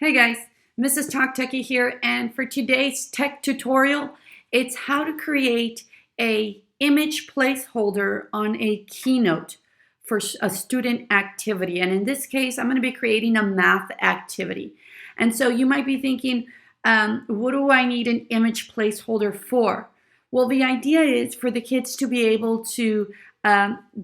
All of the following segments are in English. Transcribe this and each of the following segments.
Hey guys, Mrs. Talk Techie here, and for today's tech tutorial, it's how to create a image placeholder on a keynote for a student activity. And in this case, I'm going to be creating a math activity. And so you might be thinking, what do I need an image placeholder for? Well, the idea is for the kids to be able to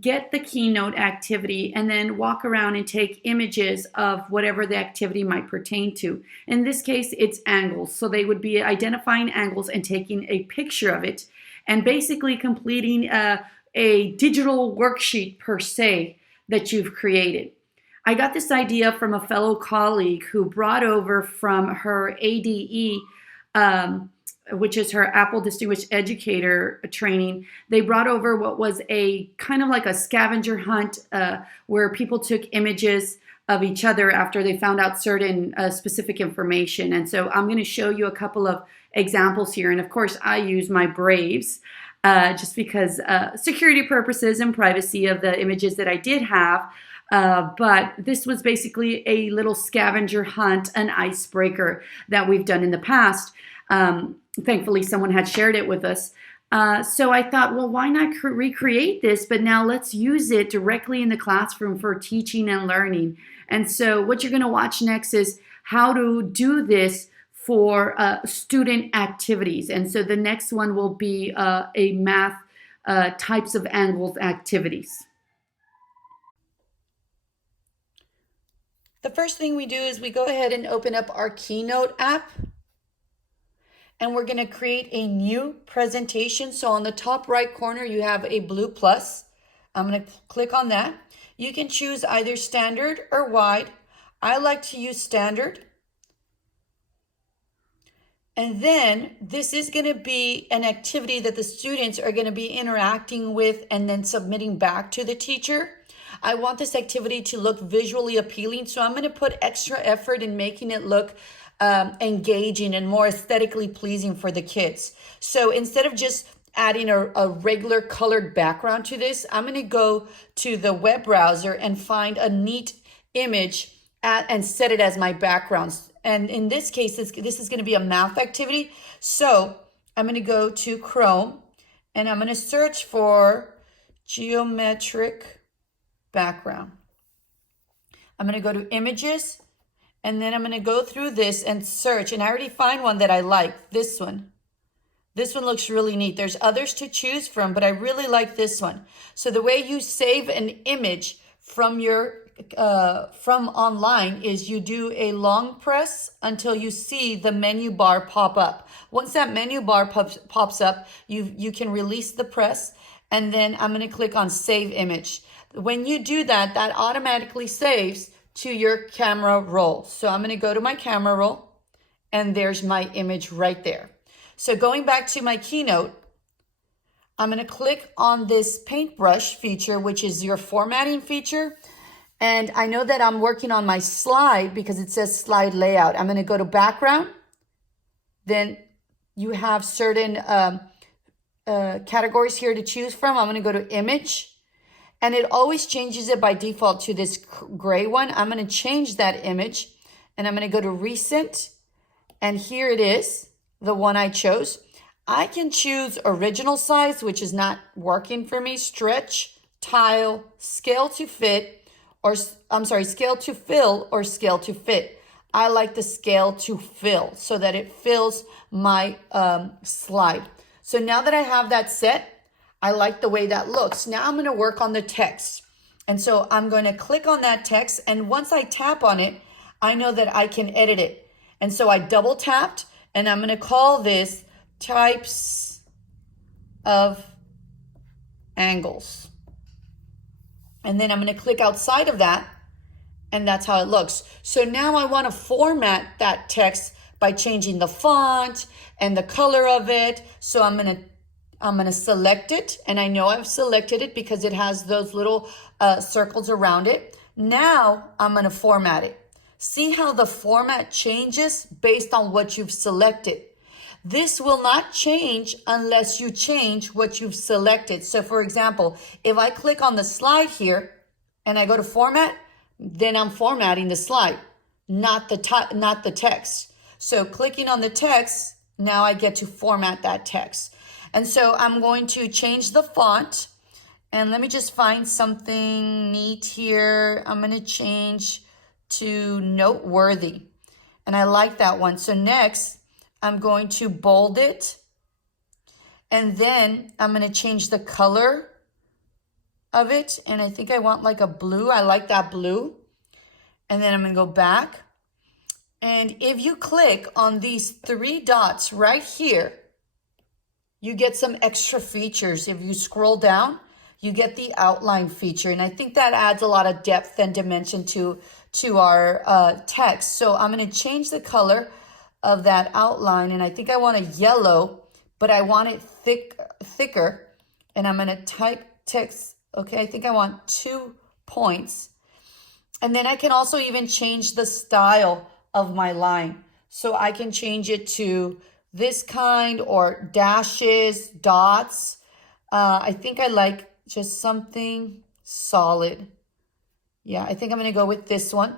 get the keynote activity and then walk around and take images of whatever the activity might pertain to. In this case, it's angles. So they would be identifying angles and taking a picture of it and basically completing a digital worksheet per se that you've created. I got this idea from a fellow colleague who brought over from her ADE, which is her Apple Distinguished Educator training. They brought over what was a kind of like a scavenger hunt where people took images of each other after they found out certain specific information. And so I'm going to show you a couple of examples here. And of course, I use my Braves just because security purposes and privacy of the images that I did have. But this was basically a little scavenger hunt, an icebreaker that we've done in the past. Thankfully, someone had shared it with us. So I thought, well, why not recreate this? But now let's use it directly in the classroom for teaching and learning. And so what you're going to watch next is how to do this for student activities. And so the next one will be a math types of angles activities. The first thing we do is we go ahead and open up our Keynote app. And we're going to create a new presentation. So on the top right corner, you have a blue plus. I'm going to click on that. You can choose either standard or wide. I like to use standard. And then this is going to be an activity that the students are going to be interacting with and then submitting back to the teacher. I want this activity to look visually appealing, so I'm going to put extra effort in making it look engaging and more aesthetically pleasing for the kids. So instead of just adding a regular colored background to this, I'm going to go to the web browser and find a neat image and set it as my background. And in this case, this is going to be a math activity. So I'm going to go to Chrome and I'm going to search for geometric background. I'm going to go to images. And then I'm going to go through this and search. And I already find one that I like, this one. This one looks really neat. There's others to choose from, but I really like this one. So the way you save an image from from online is you do a long press until you see the menu bar pop up. Once that menu bar pops up, you can release the press. And then I'm going to click on Save Image. When you do that, that automatically saves to your camera roll. So I'm going to go to my camera roll and there's my image right there. So going back to my Keynote, I'm going to click on this paintbrush feature, which is your formatting feature. And I know that I'm working on my slide because it says slide layout. I'm going to go to background. Then you have certain categories here to choose from. I'm going to go to image. And it always changes it by default to this gray one. I'm going to change that image and I'm going to go to recent. And here it is, the one I chose. I can choose original size, which is not working for me, stretch, tile, scale to fit, or scale to fill or scale to fit. I like the scale to fill so that it fills my slide. So now that I have that set, I like the way that looks. Now I'm going to work on the text. And so I'm going to click on that text. And once I tap on it, I know that I can edit it. And so I double tapped and I'm going to call this types of angles. And then I'm going to click outside of that. And that's how it looks. So now I want to format that text by changing the font and the color of it. So I'm going to select it, and I know I've selected it because it has those little circles around it. Now I'm going to format it. See how the format changes based on what you've selected. This will not change unless you change what you've selected. So for example, if I click on the slide here and I go to format, then I'm formatting the slide. not the text. So clicking on the text, now I get to format that text. And so I'm going to change the font. And let me just find something neat here. I'm going to change to noteworthy. And I like that one. So next, I'm going to bold it. And then I'm going to change the color of it. And I think I want like a blue. I like that blue. And then I'm going to go back. And if you click on these 3 dots right here, you get some extra features. If you scroll down, you get the outline feature. And I think that adds a lot of depth and dimension to our text. So I'm going to change the color of that outline. And I think I want a yellow, but I want it thicker. And I'm going to type text. Okay, I think I want 2 points. And then I can also even change the style of my line. So I can change it to this kind or dashes, dots. I think I like just something solid. Yeah, I think I'm going to go with this one.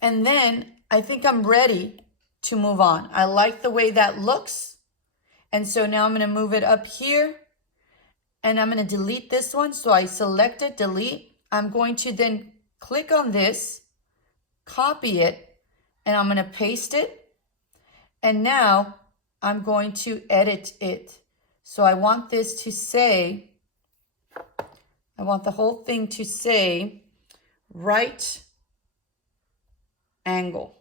And then I think I'm ready to move on. I like the way that looks. And so now I'm going to move it up here. And I'm going to delete this one. So I select it, delete. I'm going to then click on this, copy it, and I'm going to paste it. And now I'm going to edit it. So I want this to say, I want the whole thing to say right angle.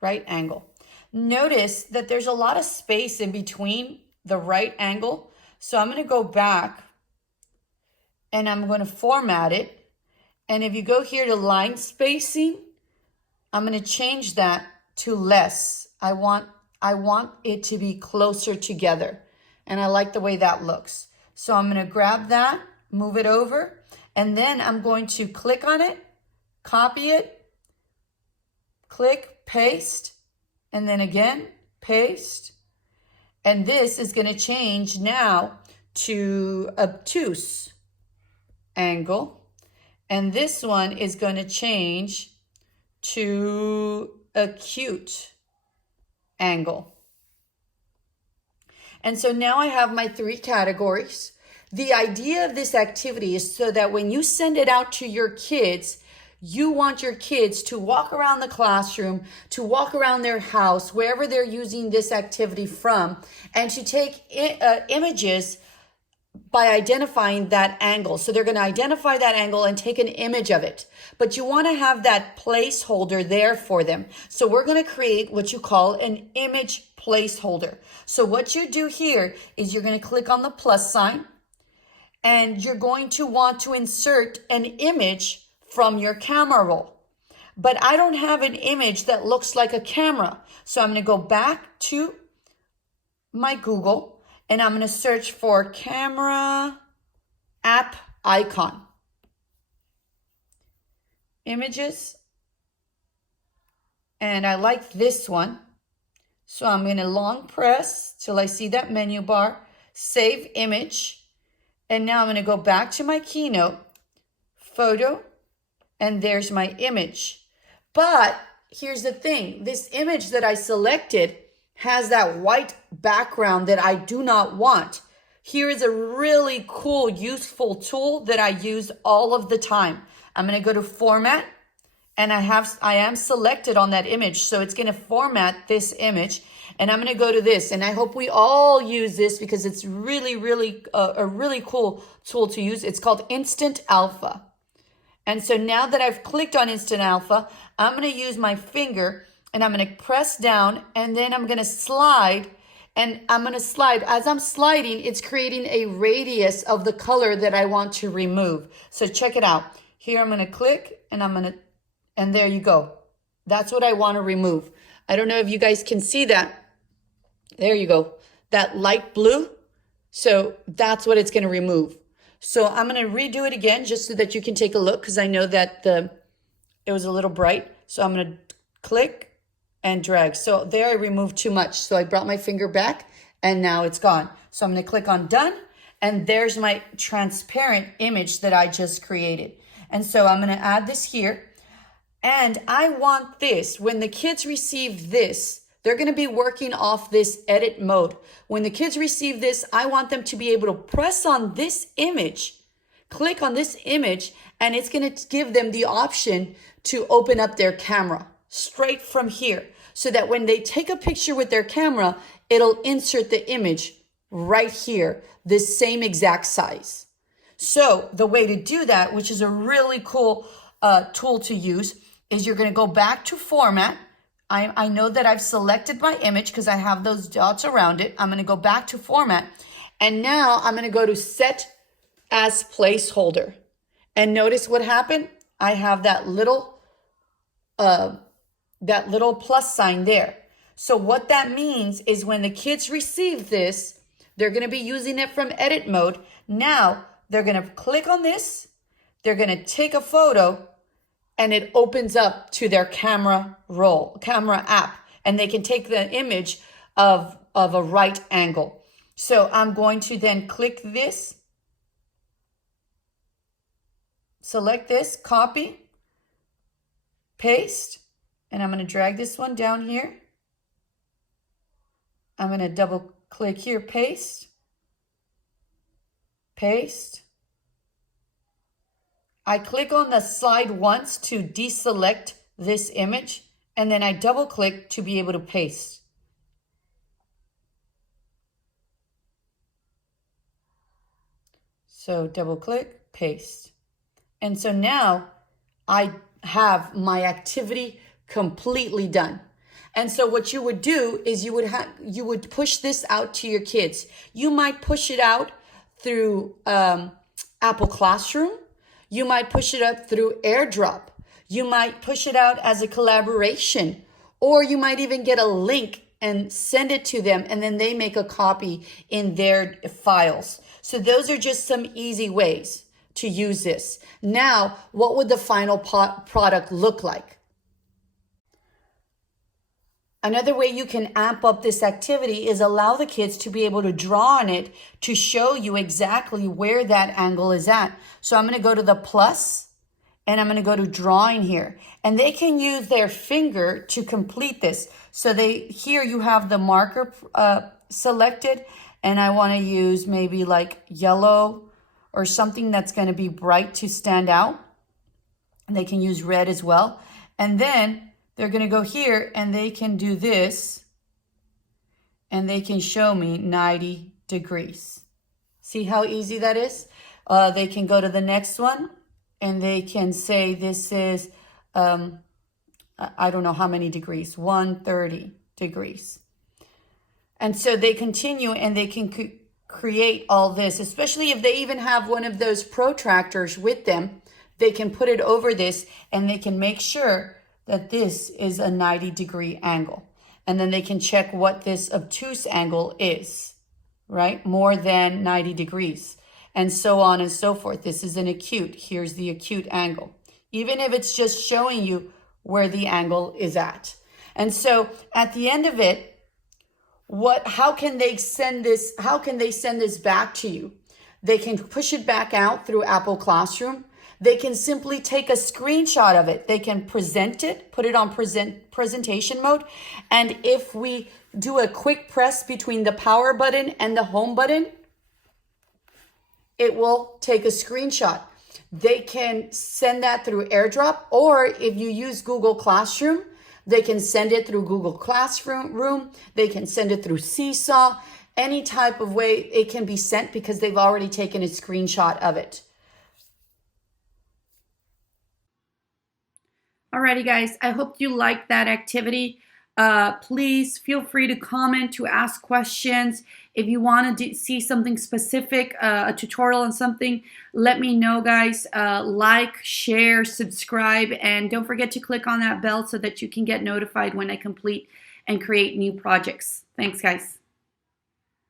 Right angle. Notice that there's a lot of space in between the right angle. So I'm going to go back and I'm going to format it. And if you go here to line spacing, I'm going to change that to less. I want it to be closer together. And I like the way that looks. So I'm going to grab that, move it over, and then I'm going to click on it, copy it, click, paste, and then again, paste. And this is going to change now to obtuse angle. And this one is going to change to acute angle. And so now I have my 3 categories. The idea of this activity is so that when you send it out to your kids, you want your kids to walk around the classroom, to walk around their house, wherever they're using this activity from, and to take images by identifying that angle. So they're going to identify that angle and take an image of it. But you want to have that placeholder there for them. So we're going to create what you call an image placeholder. So what you do here is you're going to click on the plus sign and you're going to want to insert an image from your camera roll. But I don't have an image that looks like a camera. So I'm going to go back to my Google and I'm going to search for camera app icon. Images. And I like this one. So I'm going to long press till I see that menu bar, save image. And now I'm going to go back to my keynote, photo, and there's my image. But here's the thing, this image that I selected has that white background that I do not want. Here is a really cool, useful tool that I use all of the time. I'm going to go to format and I am selected on that image. So it's going to format this image and I'm going to go to this. And I hope we all use this because it's really, really a really cool tool to use. It's called Instant Alpha. And so now that I've clicked on Instant Alpha, I'm going to use my finger and I'm going to press down and then I'm going to slide and I'm going to slide. As I'm sliding, it's creating a radius of the color that I want to remove. So check it out. Here I'm going to click and there you go. That's what I want to remove. I don't know if you guys can see that. There you go. That light blue. So that's what it's going to remove. So I'm going to redo it again just so that you can take a look because I know that it was a little bright. So I'm going to click and drag. So there I removed too much. So I brought my finger back and now it's gone. So I'm going to click on done and there's my transparent image that I just created. And so I'm going to add this here. And I want this, when the kids receive this, they're going to be working off this edit mode. When the kids receive this, I want them to be able to press on this image, click on this image, and it's going to give them the option to open up their camera straight from here, so that when they take a picture with their camera, it'll insert the image right here, this same exact size. So the way to do that, which is a really cool tool to use, is you're going to go back to format. I know that I've selected my image because I have those dots around it. I'm going to go back to format. And now I'm going to go to set as placeholder. And notice what happened? I have that little plus sign there. So what that means is when the kids receive this, they're going to be using it from edit mode. Now they're going to click on this. They're going to take a photo, and it opens up to their camera app, and they can take the image of a right angle. So I'm going to then click this, select this, copy, paste, and I'm going to drag this one down here. I'm going to double click here, paste, paste. I click on the slide once to deselect this image, and then I double click to be able to paste. So double click, paste. And so now I have my activity completely done. And so what you would do is you would push this out to your kids. You might push it out through Apple Classroom. You might push it up through AirDrop. You might push it out as a collaboration, or you might even get a link and send it to them, and then they make a copy in their files. So those are just some easy ways to use this. Now, what would the final product look like? Another way you can amp up this activity is allow the kids to be able to draw on it to show you exactly where that angle is at. So I'm going to go to the plus, and I'm going to go to drawing here. And they can use their finger to complete this. So here you have the marker selected, and I want to use maybe like yellow or something that's going to be bright to stand out. And they can use red as well. And then they're going to go here, and they can do this, and they can show me 90 degrees. See how easy that is? They can go to the next one, and they can say this is, I don't know how many degrees, 130 degrees. And so they continue, and they can create all this, especially if they even have one of those protractors with them. They can put it over this, and they can make sure that this is a 90-degree angle. And then they can check what this obtuse angle is, right? More than 90 degrees, and so on and so forth. This is an acute. Here's the acute angle. Even if it's just showing you where the angle is at. And so at the end of it, how can they send this back to you? They can push it back out through Apple Classroom. They can simply take a screenshot of it. They can present it, put it on presentation mode. And if we do a quick press between the power button and the home button, it will take a screenshot. They can send that through AirDrop, or if you use Google Classroom, they can send it through Google Classroom. They can send it through Seesaw. Any type of way it can be sent because they've already taken a screenshot of it. Alrighty, guys, I hope you liked that activity. Please feel free to comment, to ask questions. If you want to see something specific, a tutorial on something, let me know, guys. Like, share, subscribe, and don't forget to click on that bell so that you can get notified when I complete and create new projects. Thanks, guys.